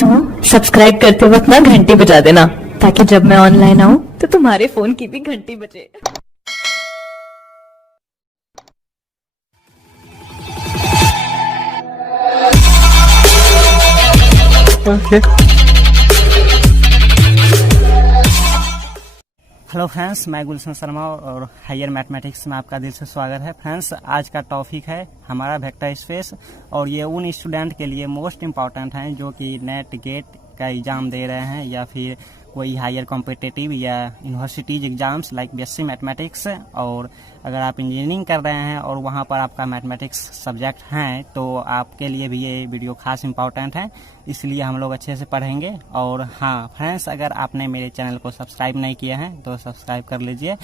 सुनो, सब्सक्राइब करते वक्त ना घंटी बजा देना, ताकि जब मैं ऑनलाइन आऊँ तो तुम्हारे फोन की भी घंटी बजे। ओके। हेलो फ्रेंड्स, मैं गुलशन शर्मा और हायर मैथमेटिक्स में आपका दिल से स्वागत है। फ्रेंड्स, आज का टॉपिक है हमारा वेक्टर स्पेस, और ये उन स्टूडेंट के लिए मोस्ट इम्पॉर्टेंट हैं जो कि नेट गेट का एग्ज़ाम दे रहे हैं या फिर कोई हायर कॉम्पिटिटिव या universities exams like BSc mathematics. और अगर आप इंजीनियरिंग कर रहे हैं और वहाँ पर आपका मैथमेटिक्स सब्जेक्ट हैं तो आपके लिए भी ये वीडियो खास इंपॉर्टेंट है, इसलिए हम लोग अच्छे से पढ़ेंगे। और हाँ फ्रेंड्स, अगर आपने मेरे चैनल को सब्सक्राइब नहीं किया है तो सब्सक्राइब कर लीजिए,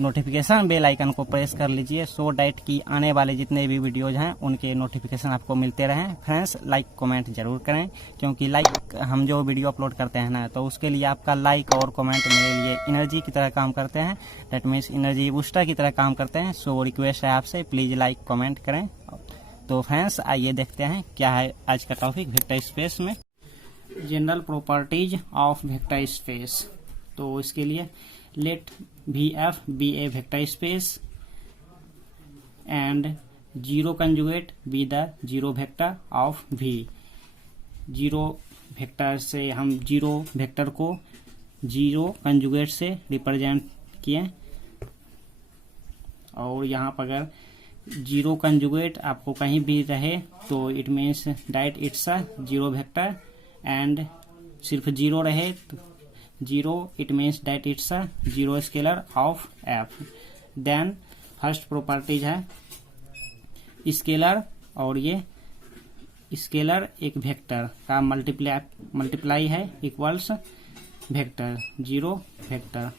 नोटिफिकेशन बेल आइकन को प्रेस कर लीजिए सो डैट कि आने वाले जितने भी वीडियोज हैं उनके नोटिफिकेशन आपको मिलते रहें। फ्रेंड्स, लाइक कमेंट जरूर करें, क्योंकि लाइक हम जो वीडियो अपलोड करते हैं ना, तो उसके लिए आपका लाइक और कमेंट मेरे लिए एनर्जी की तरह काम करते हैं। दैट मीन्स एनर्जी बूस्टर की तरह काम करते हैं। सो रिक्वेस्ट है आपसे, प्लीज़ लाइक कमेंट करें। तो फ्रेंड्स, आइए देखते हैं क्या है आज का टॉपिक वेक्टर स्पेस में। General properties of vector space. तो इसके लिए late VF be a vector space and zero conjugate be the zero vector of V। Zero vector से हम जीरो वेक्टर को जीरो कंजुगेट से रिप्रेजेंट किए, और यहाँ पर अगर जीरो कंजुगेट आपको कहीं भी रहे तो it means that it's a zero vector, and सिर्फ जीरो रहे तो zero it means that it's a zero scalar of f. Then first properties है स्केलर, और ये स्केलर एक वेक्टर का मल्टीप्लाई है equals vector zero vector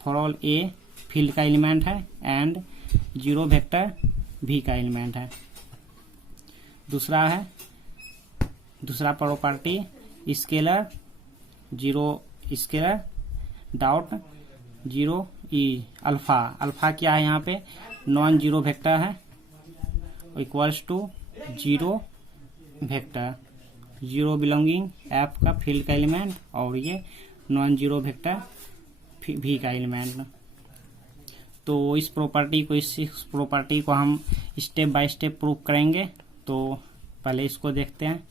for all a field का एलिमेंट है एंड जीरो वेक्टर भी का एलिमेंट है। दूसरा property scalar zero scalar dot zero e alpha. Alpha क्या है यहाँ पे? नॉन जीरो वेक्टर है, equals to zero vector, zero belonging F का फील्ड का एलिमेंट, और ये नॉन जीरो वेक्टर भी का एलिमेंट। तो इस प्रॉपर्टी को हम स्टेप बाय स्टेप प्रूव करेंगे। तो पहले इसको देखते हैं।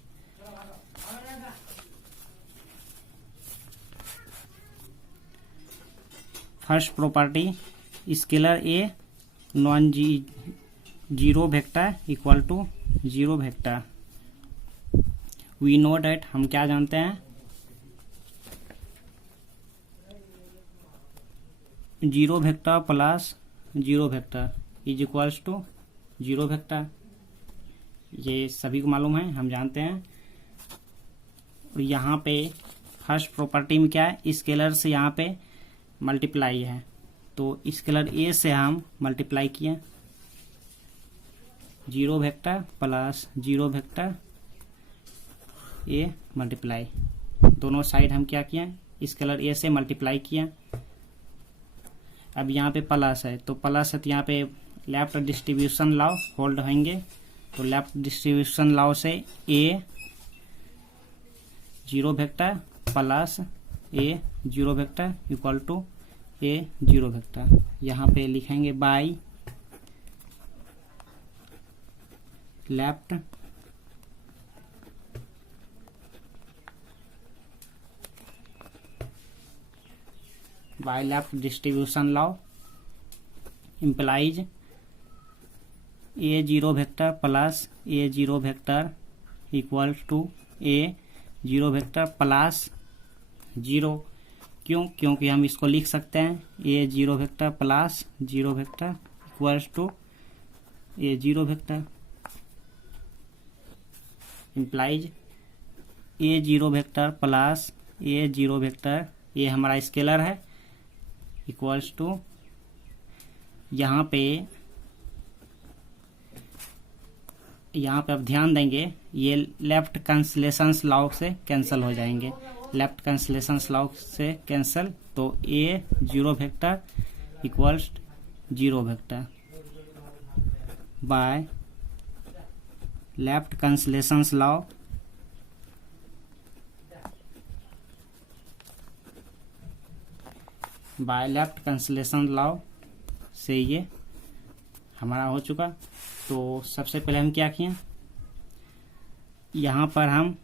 First property scalar a non zero vector equal to zero vector. We know that, हम क्या जानते हैं, zero vector plus zero vector is equals to zero vector. ये सभी को मालूम है, हम जानते हैं। और यहाँ पे फर्स्ट प्रॉपर्टी में क्या है, स्केलर से यहाँ पे मल्टीप्लाई है, तो स्केलर ए से हम मल्टीप्लाई किए zero vector plus zero vector A multiply, दोनों साइड हम क्या किए स्केलर ए से मल्टीप्लाई किए। अब यहाँ पे प्लस है तो यहाँ पे लेफ्ट डिस्ट्रीब्यूशन लॉ होल्ड होंगे, तो लेफ्ट डिस्ट्रीब्यूशन लॉ से a zero vector plus a zero vector equal to a zero vector. यहाँ पे लिखेंगे by left distribution law implies a zero vector plus a zero vector equal to a zero vector plus zero. क्यों? क्योंकि हम इसको लिख सकते हैं a zero vector plus zero vector equals to a zero vector, implies a zero vector plus a zero vector, ये हमारा scalar है, इक्वल्स टू यहाँ पे अब ध्यान देंगे ये लेफ्ट कैंसलेशंस लॉ से कैंसिल हो जाएंगे, लेफ्ट कैंसलेशंस लॉ से कैंसिल, तो a zero vector equals zero vector by left cancellations law by left cancellation law से ये हमारा हो चुका। तो सबसे पहले हम क्या किए, यहाँ पर हम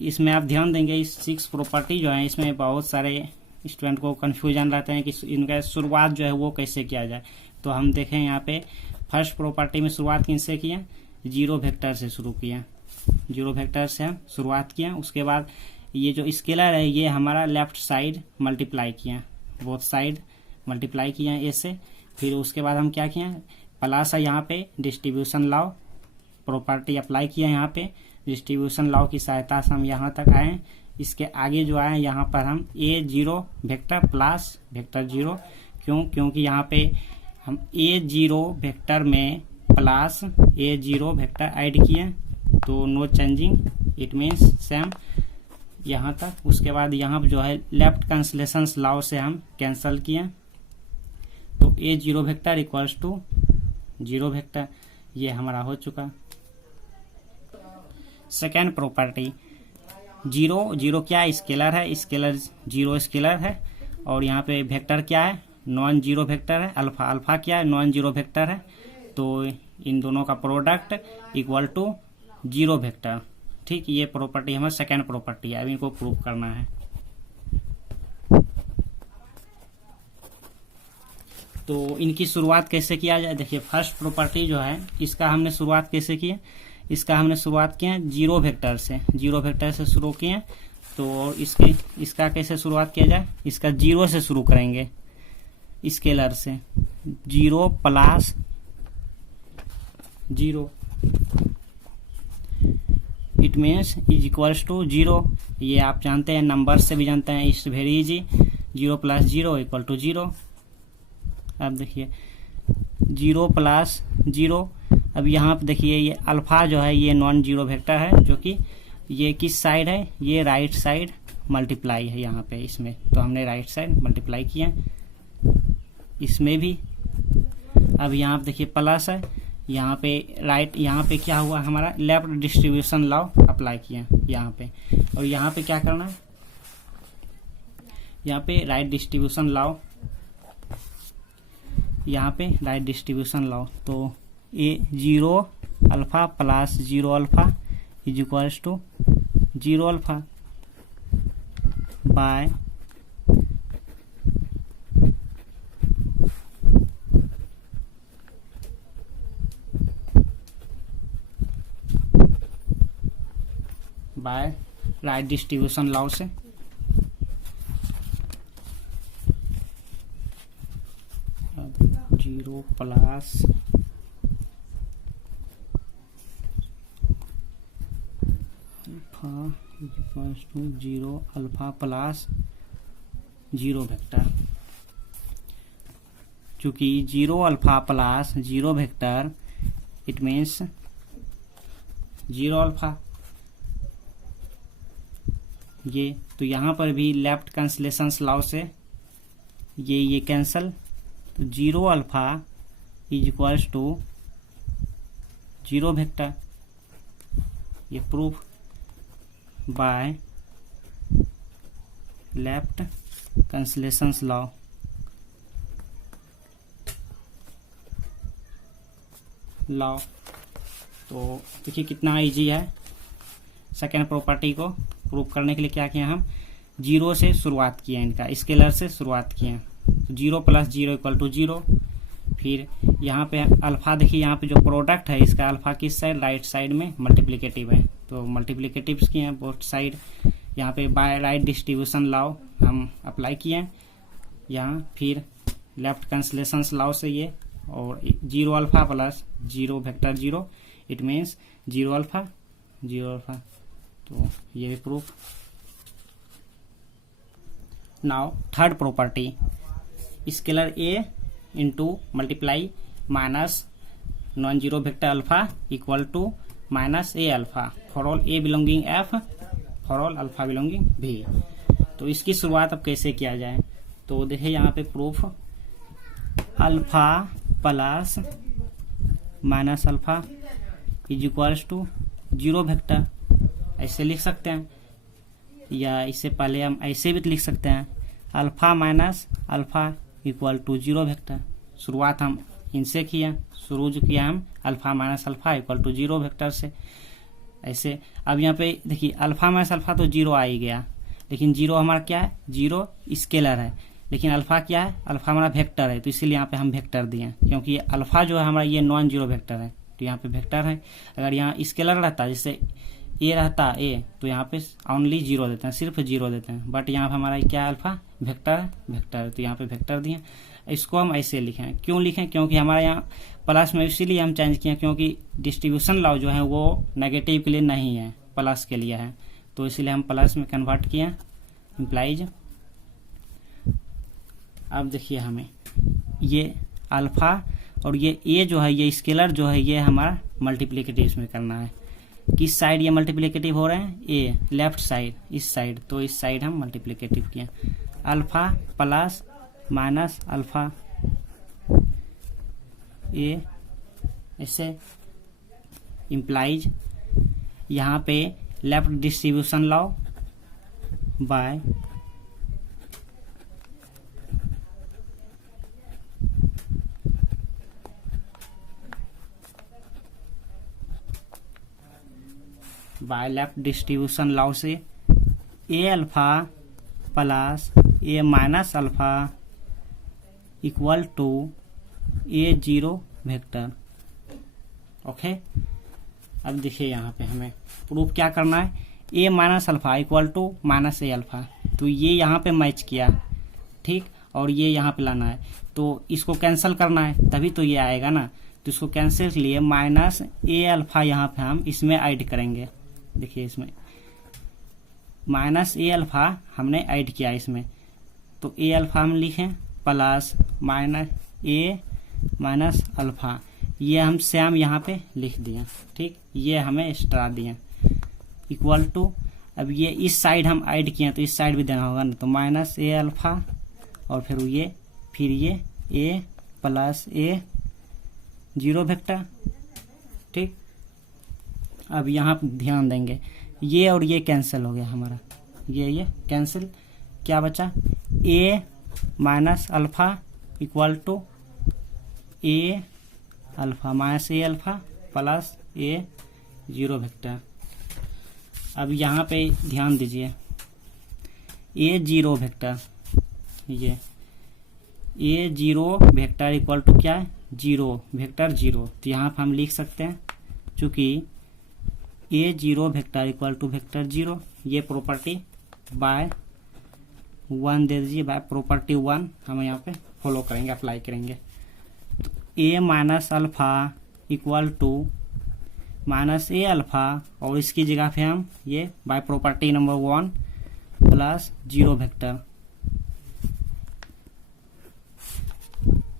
इसमें आप ध्यान देंगे इस 6 प्रॉपर्टी जो है इसमें बहुत सारे स्टूडेंट को कन्फ्यूजन रहते हैं कि इनका शुरुआत जो है वो कैसे किया जाए। तो हम देखें यहाँ पे फर्स्ट प्रॉपर्टी में शुरुआत किनसे किया, 0 वेक्टर से शुरू किया, 0 वेक्टर से हम शुरुआत किया। उसके बाद ये जो स्केलर है ये हमारा लेफ्ट साइड मल्टीप्लाई किया, बोथ साइड मल्टीप्लाई किया ए से। फिर उसके बाद हम क्या किया, प्लस है यहाँ पे डिस्ट्रीब्यूशन लॉ प्रॉपर्टी अप्लाई किया, यहाँ पे डिस्ट्रीब्यूशन लॉ की सहायता से हम यहाँ तक आए। इसके आगे जो आए यहाँ पर हम A0 वेक्टर प्लस वेक्टर 0, क्योंकि यहाँ पे हम A0 वेक्टर में प्लस A0 वेक्टर ऐड किए, तो no changing, it means same यहाँ तक। उसके बाद यहाँ जो है लेफ्ट कैंसलेशन लॉ से हम कैंसल किए, तो A0 vector equals to 0 vector, ये हमारा हो चुका। सेकेंड प्रॉपर्टी 0 क्या स्केलर है, स्केलर 0 स्केलर है, और यहाँ पे वेक्टर क्या है, नॉन जीरो वेक्टर है। अल्फा क्या है, नॉन जीरो वेक्टर है। तो इन दोनों का प्रोडक्ट इक्वल टू 0 वेक्टर। ठीक, ये प्रॉपर्टी हमारा सेकेंड प्रॉपर्टी है, अभी इनको प्रूव करना है। तो इनकी शुरुआत कैसे किया जाए, देखिए फर्स्ट प्रॉपर्टी जो है इसका हमने शुरुआत कैसे की है, इसका हमने शुरुआत किया 0 वेक्टर से, 0 वेक्टर से शुरू किए। तो इसका कैसे शुरुआत किया जाए, इसका 0 से शुरू करेंगे, स्केलर से 0 plus 0, it means is equals to 0। ये आप जानते हैं, नंबर से भी जानते हैं, it's very easy, 0 plus 0 equal to 0। अब देखिए 0 प्लस 0, अब यहाँ पे देखिए ये अल्फा जो है ये नॉन जीरो वेक्टर है, जो कि ये किस साइड है, ये राइट साइड मल्टीप्लाई है यहाँ पे इसमें, तो हमने राइट साइड मल्टीप्लाई किया, इसमें भी। अब यहाँ पे देखिए प्लस है, यहाँ पे राइट, यहाँ पे क्या हुआ हमारा लेफ्ट डिस्ट्रीब्यूशन लॉ अप्लाई किया यहाँ पे, और यहाँ पे क्या करना है, यहाँ पे राइट डिस्ट्रीब्यूशन लॉ, यहाँ पे राइट डिस्ट्रीब्यूशन लॉ। तो A0 alpha plus 0 alpha is equals to 0 alpha by right distribution law से। 0 plus alpha equals to 0 alpha plus 0 vector, चूंकि 0 alpha plus 0 vector it means 0 alpha, ये तो यहाँ पर भी लेफ्ट कैंसलेशन लॉ से ये कैंसल, तो 0 alpha is equals to 0 vector, ये proof by left cancellation law. तो देखिए कितना इजी है। सेकेंड प्रॉपर्टी को प्रूव करने के लिए क्या किया, हम 0 से शुरुआत किए, इनका स्केलर से शुरुआत किए, 0 प्लस 0 इक्वल टू 0। फिर यहाँ पे अल्फा, देखिए यहाँ पे जो प्रोडक्ट है इसका अल्फा किस साइड, राइट साइड में मल्टीप्लिकेटिव है, तो मल्टीप्लिकेटिव्स किए हैं बोथ साइड। यहाँ पे बाय राइट डिस्ट्रीब्यूशन लॉ हम अप्लाई किए हैं यहाँ, फिर लेफ्ट कैंसलेशन लॉ से ये, और 0 alpha plus 0 vector 0 it means 0 alpha 0 alpha, तो ये भी proof. Now third property, scalar A into multiply minus non zero vector alpha equal to minus A alpha for all A belonging F for all alpha belonging V। तो इसकी शुरुआत अब कैसे किया जाए, तो देखिए यहाँ पे proof, alpha plus minus alpha is equals to 0 vector, ऐसे लिख सकते हैं, या इससे पहले हम ऐसे भी लिख सकते हैं, alpha minus alpha equal to 0 vector. शुरुआत हम इनसे किया, शुरू जो किया हम alpha minus alpha equal to 0 vector से। ऐसे अब यहाँ पे देखिए अल्फा माइनस अल्फा तो 0 आ ही गया, लेकिन 0 हमारा क्या है, 0 स्केलर है, लेकिन अल्फा क्या है, अल्फा हमारा वेक्टर है, तो इसीलिए यहाँ पे हम वेक्टर दिए, क्योंकि अल्फा जो है हमारा ये नॉन जीरो वेक्टर है, तो यहाँ पे वेक्टर है। अगर यहाँ स्केलर रहता, जैसे ए रहता ए, तो यहाँ पे ओनली 0 देते हैं, सिर्फ 0 देते हैं, बट यहाँ पे हमारा क्या है, अल्फा वेक्टर है, वेक्टर, तो यहाँ पे वेक्टर दिए। इसको हम ऐसे लिखें, क्यों लिखें, क्योंकि हमारे यहाँ प्लस में इसीलिए हम चेंज किए, क्योंकि डिस्ट्रीब्यूशन लॉ जो है वो नेगेटिव के लिए नहीं है, प्लस के लिए है, तो इसीलिए हम प्लस में कन्वर्ट किए इम्प्लाइज। अब देखिए हमें ये अल्फा और ये ए जो है, ये स्केलर जो है, ये हमारा मल्टीप्लिकेटिव इसमें करना है। किस साइड ये मल्टीप्लिकेटिव हो रहे हैं, ए लेफ्ट साइड, इस साइड, तो इस साइड हम मल्टीप्लिकेटिव किए। Alpha plus minus alpha a, ऐसे इम्प्लाइज यहाँ पे left distribution law by left distribution law से a alpha plus a minus alpha equal to a 0 vector. Okay, अब देखिए यहाँ पे हमें प्रूफ क्या करना है, a minus alpha equal to minus a alpha, तो ये यहाँ पे मैच किया, ठीक, और ये यहाँ पे लाना है, तो इसको कैंसिल करना है, तभी तो ये आएगा ना, तो इसको कैंसिल के लिए माइनस ए अल्फा यहाँ पे हम इसमें ऐड करेंगे। देखिए इसमें माइनस ए अल्फा हमने ऐड किया इसमें, तो ए अल्फा हम लिखें plus minus a minus alpha, ये हम सेम यहाँ पे लिख दिए, ठीक, ये हमें एक्स्ट्रा दिए इक्वल टू। अब ये इस साइड हम ऐड किए तो इस साइड भी देना होगा ना, तो माइनस ए अल्फा और फिर ये ए प्लस ए 0 वेक्टर, ठीक। अब यहाँ पे ध्यान देंगे, ये और ये कैंसिल हो गया हमारा, ये कैंसिल, क्या बचा, a minus alpha equal to a alpha minus a alpha plus a 0 vector. अब यहाँ पे ध्यान दीजिए, ए 0 वेक्टर, ये ए 0 वेक्टर इक्वल टू क्या है, 0 वेक्टर 0, तो यहाँ पे हम लिख सकते हैं, चूंकि ए 0 वेक्टर इक्वल टू वेक्टर 0, ये प्रॉपर्टी बाय 1 दे दीजिए, बाय प्रॉपर्टी 1 हम यहाँ पे फॉलो करेंगे, अप्लाई करेंगे। A minus alpha equal to minus a alpha, और इसकी जगह पे हम ये by property number 1 plus 0 vector,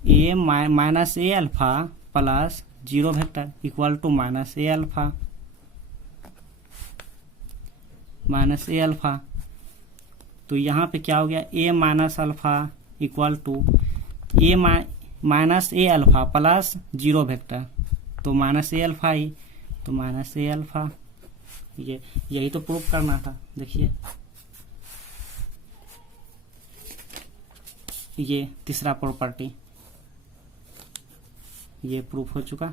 a minus a alpha plus 0 vector equal to minus a alpha minus a alpha. तो यहाँ पे क्या हो गया, a minus alpha equal to a minus a alpha plus 0 vector, तो माइनस ए अल्फा ही, तो minus a alpha, ये यही तो प्रूफ करना था। देखिए ये तीसरा प्रॉपर्टी, ये प्रूफ हो चुका।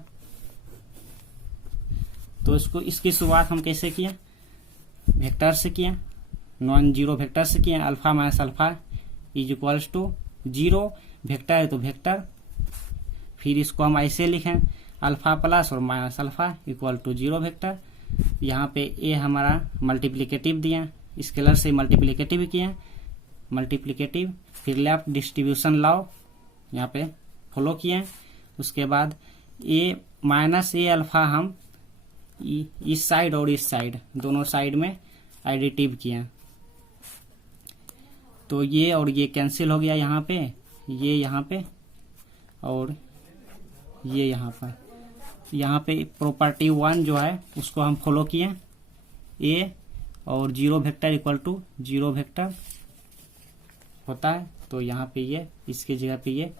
तो इसकी शुरुआत हम कैसे किए, वेक्टर से किए, नॉन जीरो वेक्टर से किए, alpha minus alpha is equals to 0 vector है तो वेक्टर, फिर इसको हम ऐसे लिखें अल्फा प्लस और minus alpha equal to 0 vector. यहाँ पे ए हमारा मल्टीप्लिकेटिव दिया, स्केलर से मल्टीप्लिकेटिव किया, मल्टीप्लिकेटिव, फिर लेफ्ट डिस्ट्रीब्यूशन लॉ यहाँ पे फॉलो किए। उसके बाद ए माइनस ए अल्फा हम इस साइड और इस साइड दोनों साइड में एडिटिव किया, तो ये और ये कैंसिल हो गया यहाँ पे, ये यहाँ पे और ये यहाँ पर। यहाँ पे प्रॉपर्टी 1 जो है उसको हम फॉलो किए, ए और 0 वेक्टर इक्वल टू 0 वेक्टर होता है, तो यहाँ पे ये इसके जगह पे ये,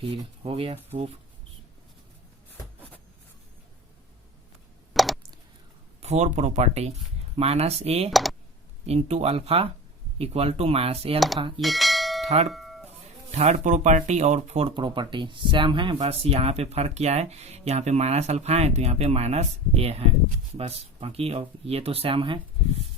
फिर हो गया proof. 4 property minus a into alpha equal to minus a alpha, ये थर्ड प्रॉपर्टी और फोर्थ प्रॉपर्टी सेम है, बस यहाँ पे फर्क क्या है, यहाँ पे माइनस अल्फा है तो यहाँ पे माइनस ए है, बस बाकी और ये तो सेम है।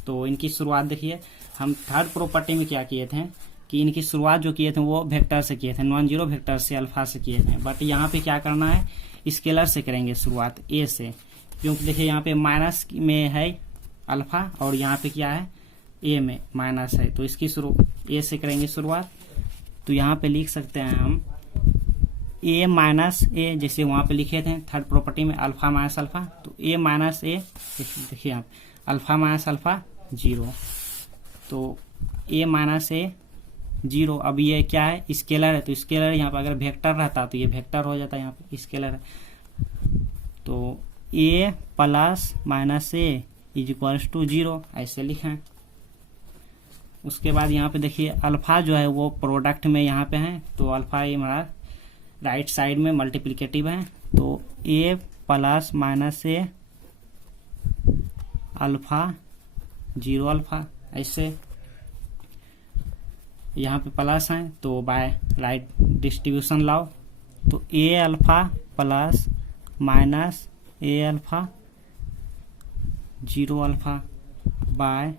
तो इनकी शुरुआत देखिए, हम थर्ड प्रॉपर्टी में क्या किए थे कि इनकी शुरुआत जो किए थे वो वेक्टर से किए थे, नॉन जीरो वेक्टर से अल्फा से किए थे, बट यहाँ पे क्या करना है, स्केलर से करेंगे शुरुआत ए से, क्योंकि देखिए यहाँ पे माइनस में है अल्फा और यहाँ पे क्या है ए में माइनस है, तो इसकी शुरू ए से करेंगे शुरुआत। तो यहाँ पे लिख सकते हैं हम ए माइनस ए, जैसे वहां पे लिखे थे थर्ड प्रॉपर्टी में अल्फा माइनस अल्फा, तो ए माइनस ए, देखिए आप अल्फा माइनस अल्फा 0, तो ए माइनस ए 0। अब ये क्या है, स्केलर है, तो स्केलर यहाँ पे अगर वेक्टर रहता तो ये वेक्टर हो जाता, यहाँ पे स्केलर है, तो a plus minus a is equals to 0 ऐसे लिखें। उसके बाद यहाँ पे देखिए अल्फा जो है वो प्रोडक्ट में यहाँ पे है, तो अल्फा ये हमारा राइट साइड में मल्टीप्लिकेटिव है, तो a plus minus a alpha 0 alpha ऐसे, यहाँ पे प्लस है तो बाय राइट डिस्ट्रीब्यूशन लाओ, तो a alpha plus minus a alpha 0 alpha by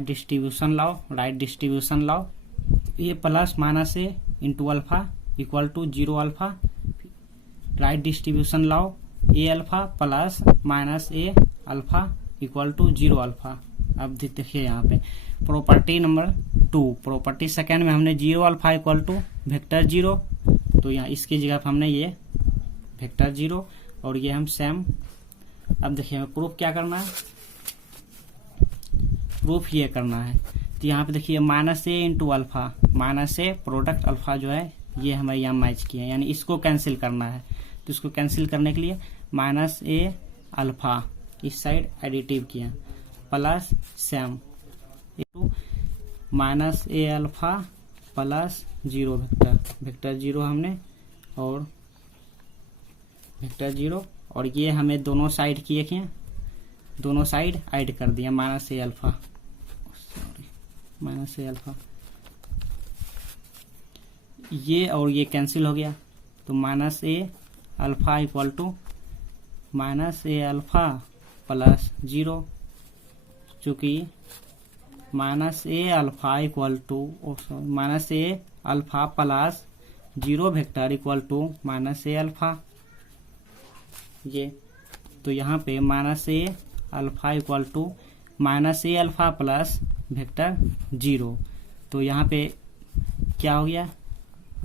distribution law, right distribution law, a plus minus a into alpha equal to 0 alpha, right distribution law, a alpha plus minus a alpha equal to 0 alpha. अब देखिए यहाँ पे property number 2, property second में हमने 0 alpha equal to vector 0, तो यहाँ इसकी जगह पर हमने ये वेक्टर 0 और ये हम सेम। अब देखिए हमें प्रूफ क्या करना है, प्रूफ ये करना है, तो यहाँ पे देखिए minus a into alpha, minus A product alpha जो है ये हमें यहाँ मैच किया, यानी इसको कैंसिल करना है, तो इसको कैंसिल करने के लिए माइनस ए अल्फा इस साइड एडिटिव किया plus same into minus a alpha plus 0 vector 0 हमने और वेक्टर 0, और ये हमें दोनों साइड किए थे, दोनों साइड ऐड कर दिया minus a alpha, minus a alpha, ये और ये कैंसिल हो गया, तो minus a alpha equal to minus a alpha plus 0, चूंकि minus a alpha equal to minus a alpha plus 0 vector equal to minus a alpha, ये तो यहाँ पे minus a alpha equal to minus a alpha plus vector 0, तो यहाँ पे क्या हो गया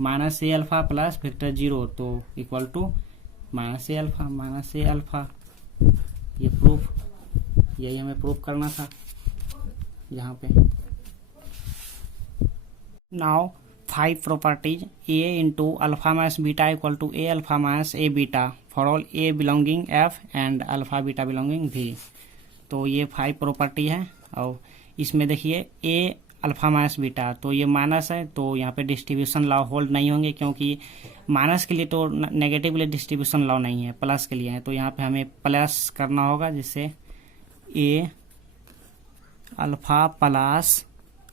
minus a alpha plus vector 0, तो equal to minus a alpha, ये प्रूफ, यही हमें प्रूफ करना था यहाँ पे। Now 5 properties a into alpha minus beta equal to a alpha minus a beta for all a belonging F and alpha beta belonging भी, तो ये 5 प्रॉपर्टी है, और इसमें देखिए ए अल्फा माइनस बीटा, तो ये माइनस है तो यहाँ पे डिस्ट्रीब्यूशन लॉ होल्ड नहीं होंगे, क्योंकि माइनस के लिए तो नेगेटिव के लिए डिस्ट्रीब्यूशन लॉ नहीं है, प्लस के लिए है, तो यहाँ पे हमें प्लस करना होगा, जिससे a alpha plus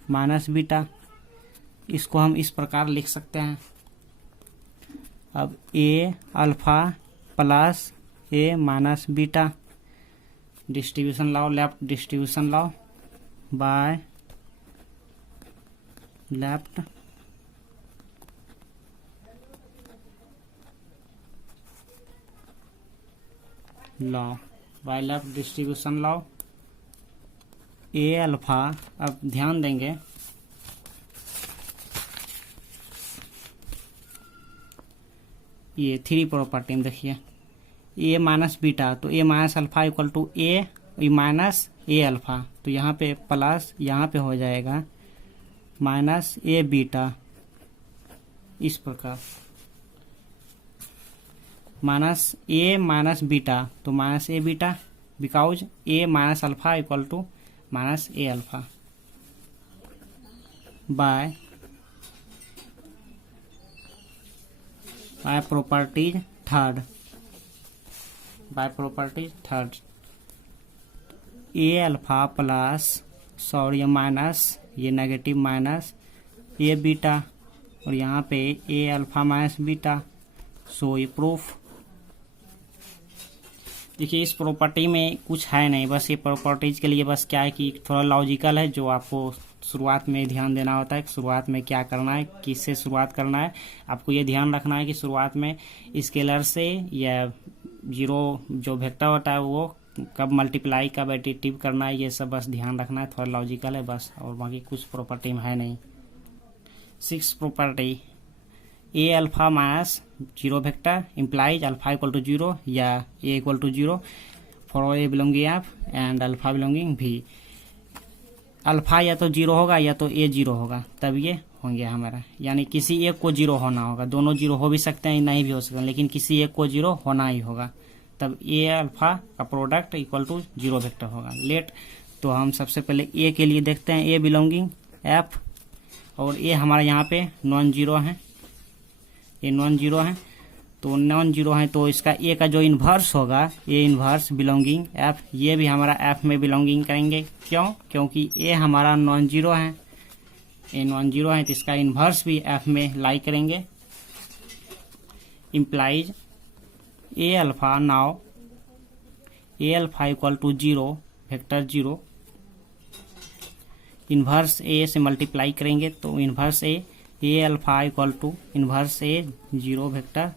minus beta, इसको हम इस प्रकार लिख सकते हैं। अब a alpha plus a minus beta, distribution law, left distribution law by left law, by left distribution law, a alpha, अब ध्यान देंगे ये 3 प्रॉपर्टी में देखिए ए माइनस बीटा, तो a minus alpha equal to a minus a alpha, तो यहाँ पे प्लस यहाँ पे हो जाएगा माइनस ए बीटा, इस प्रकार माइनस ए माइनस बीटा, तो minus a beta because a minus alpha equal to minus a alpha by properties third, by property third, a alpha plus sorry minus, ये negative minus a beta, और यहाँ पे a alpha minus beta. So ये proof. देखिए इस property में कुछ है नहीं, बस ये प्रॉपर्टीज के लिए बस क्या है कि थोड़ा लॉजिकल है, जो आपको शुरुआत में ध्यान देना होता है कि शुरुआत में क्या करना है, किससे शुरुआत करना है। आपको ये ध्यान रखना है कि शुरुआत में स्केलर से या जीरो जो वेक्टर होता है वो कब मल्टीप्लाई कब एडिटिव करना है, ये सब बस ध्यान रखना है। थोड़ा लॉजिकल है बस, और बाकी कुछ प्रॉपर्टी में है नहीं। 6 property, a alpha minus zero vector implies alpha equal to zero या a equal to zero for a belonging F and alpha belonging भी। अल्फा या तो जीरो होगा या तो ए जीरो होगा, तब ये होंगे हमारा, यानी किसी एक को जीरो होना होगा। दोनों जीरो हो भी सकते हैं, नहीं भी हो सकते, लेकिन किसी एक को जीरो होना ही होगा, तब ए अल्फा का product equal to zero vector होगा। लेट, तो हम सबसे पहले ए के लिए देखते हैं, ए बिलोंगिंग एफ, और ए हमारा यहाँ पे नॉन जीरो है, ये नॉन जीरो है, तो नॉन जीरो है तो इसका ए का जो इन्वर्स होगा, ए इन्वर्स बिलोंगिंग एफ, ये भी हमारा एफ में बिलोंगिंग करेंगे। क्यों? क्योंकि ए हमारा नॉन जीरो है, ए नॉन जीरो है तो इसका इन्वर्स भी एफ में लाई करेंगे। Implies a alpha, now a alpha equal to zero vector zero, inverse a से मल्टीप्लाई करेंगे तो inverse a alpha equal to inverse a zero vector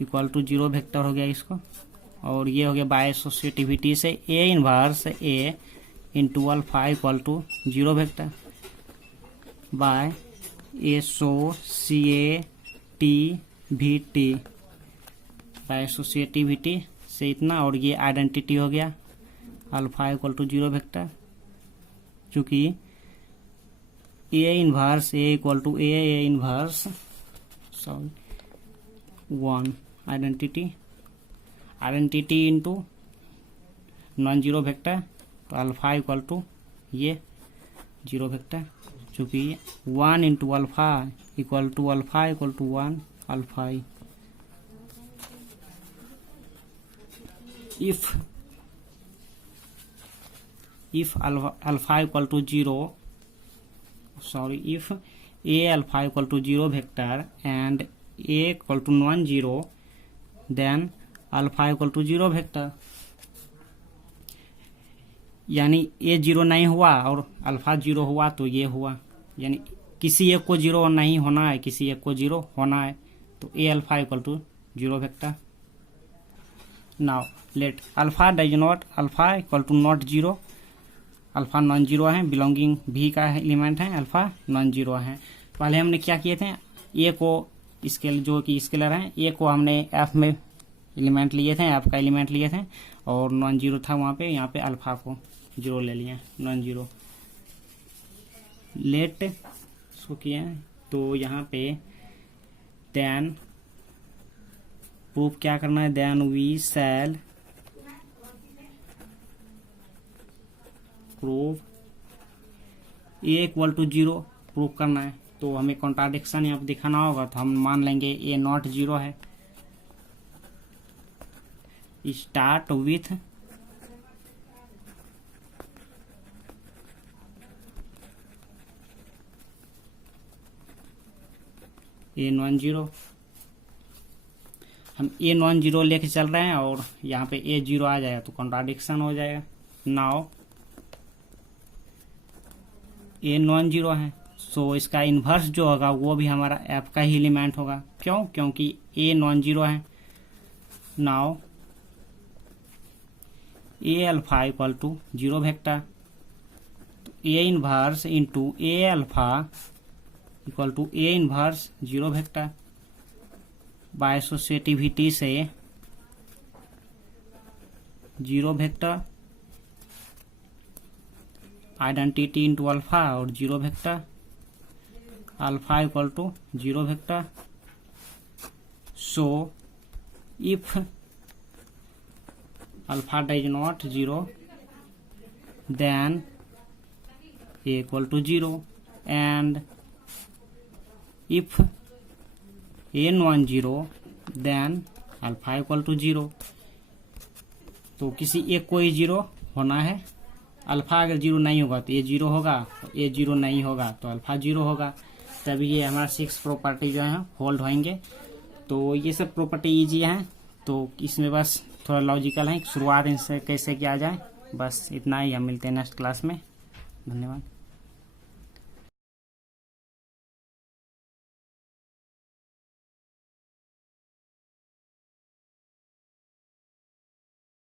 equal to zero vector हो गया इसको, और ये हो गया बाय एसोसिएटिविटी से a inverse a into alpha equal to zero vector by associativity, by associativity से इतना, और ये आइडेंटिटी हो गया alpha equal to zero vector, चूंकि a inverse a equal to a inverse sorry 1 identity into non zero vector, तो alpha equal to ये zero vector, चूंकि 1 into alpha equal to 1 alpha. if alpha equal to 0, sorry, if a alpha equal to 0 vector and a equal to non-zero, then alpha equal to 0 vector, यानी ए zero नहीं हुआ और alpha zero हुआ तो ये हुआ, यानी किसी एक को जीरो नहीं होना है, किसी एक को जीरो होना है, तो a alpha equal to zero vector. Now let alpha does not, alpha equal to not zero, alpha non zero है, बिलोंगिंग भी का एलिमेंट है, अल्फा नॉन जीरो है। पहले हमने क्या किए थे, ए को स्केल जो कि स्केलर है, ए को हमने एफ में एलिमेंट लिए थे, एफ का एलिमेंट लिए थे, और नॉन जीरो था वहाँ पे, यहाँ पे अल्फा को जीरो ले लिया, नॉन जीरो। लेट इसको किया तो यहाँ पे देन प्रूफ क्या करना है, then we shall proof a equal to zero proof करना है, तो हमें कॉन्ट्राडिक्शन यहाँ पे दिखाना होगा, तो हम मान लेंगे ए नॉट जीरो है। Start with A non zero, हम ए नॉन जीरो लेके चल रहे हैं और यहाँ पे ए जीरो आ जाएगा तो कॉन्ट्राडिक्शन हो जाएगा। नाउ ए नॉन जीरो है, सो इसका इन्वर्स जो होगा वो भी हमारा एफ का ही एलिमेंट होगा। क्यों? क्योंकि ए नॉन जीरो है। Now a alpha equal to zero vector, तो a inverse into a alpha equal to a inverse zero vector by associativity से zero vector, identity into alpha और zero vector, alpha equal to zero vector. So if alpha does not zero then a equal to zero, and if a non-zero then alpha equal to 0, तो किसी एक को ही zero होना है। Alpha अगर zero नहीं होगा तो ये जीरो होगा, ये जीरो नहीं होगा तो अल्फा जीरो होगा, तभी ये हमारा 6 प्रॉपर्टी जो है होल्ड होंगे। तो ये सब प्रॉपर्टी ईजी है, तो इसमें बस थोड़ा लॉजिकल है, शुरुआत इनसे कैसे किया जाए, बस इतना ही। हम मिलते हैं नेक्स्ट क्लास में। धन्यवाद।